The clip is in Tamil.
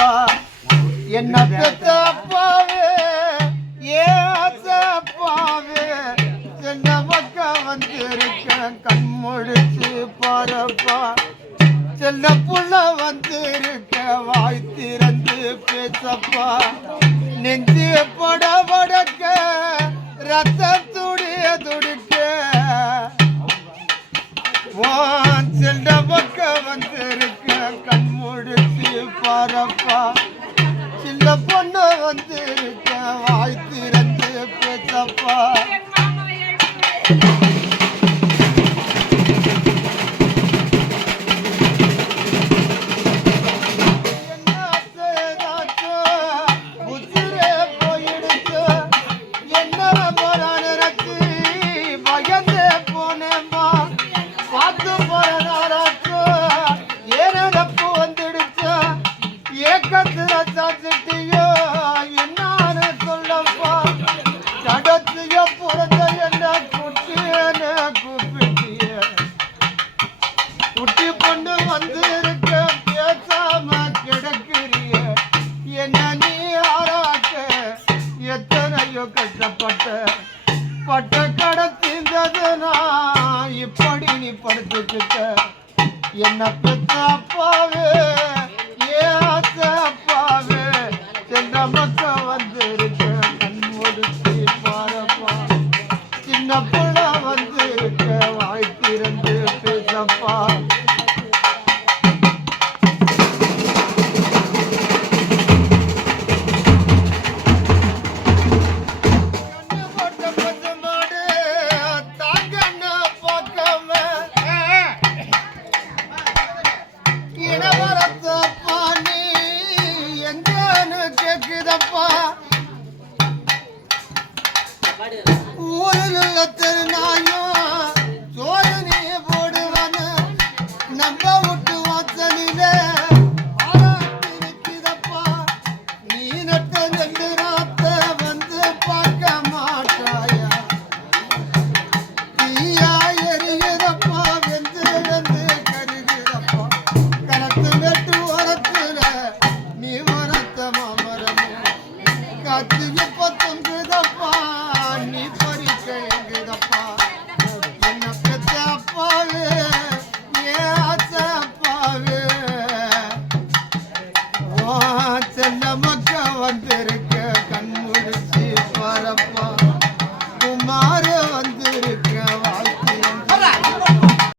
பேசப்பா என்ன பெத்த அப்பாவே ஏசப்பாவே சின்ன பக்க வந்திருக்க கண் முடிச்சு பாரப்பா சின்ன புள்ள வந்திருக்க வாய் திறந்து பேசப்பா நெஞ்சு படபடக்க ரத்தம் துடிய துடிக்க சின்ன பக்க வந்திருக்க கண் முடிச்சு பாரப்பா சின்ன பொண்ணு வந்திருக்க வாய் திறந்து பேசப்பா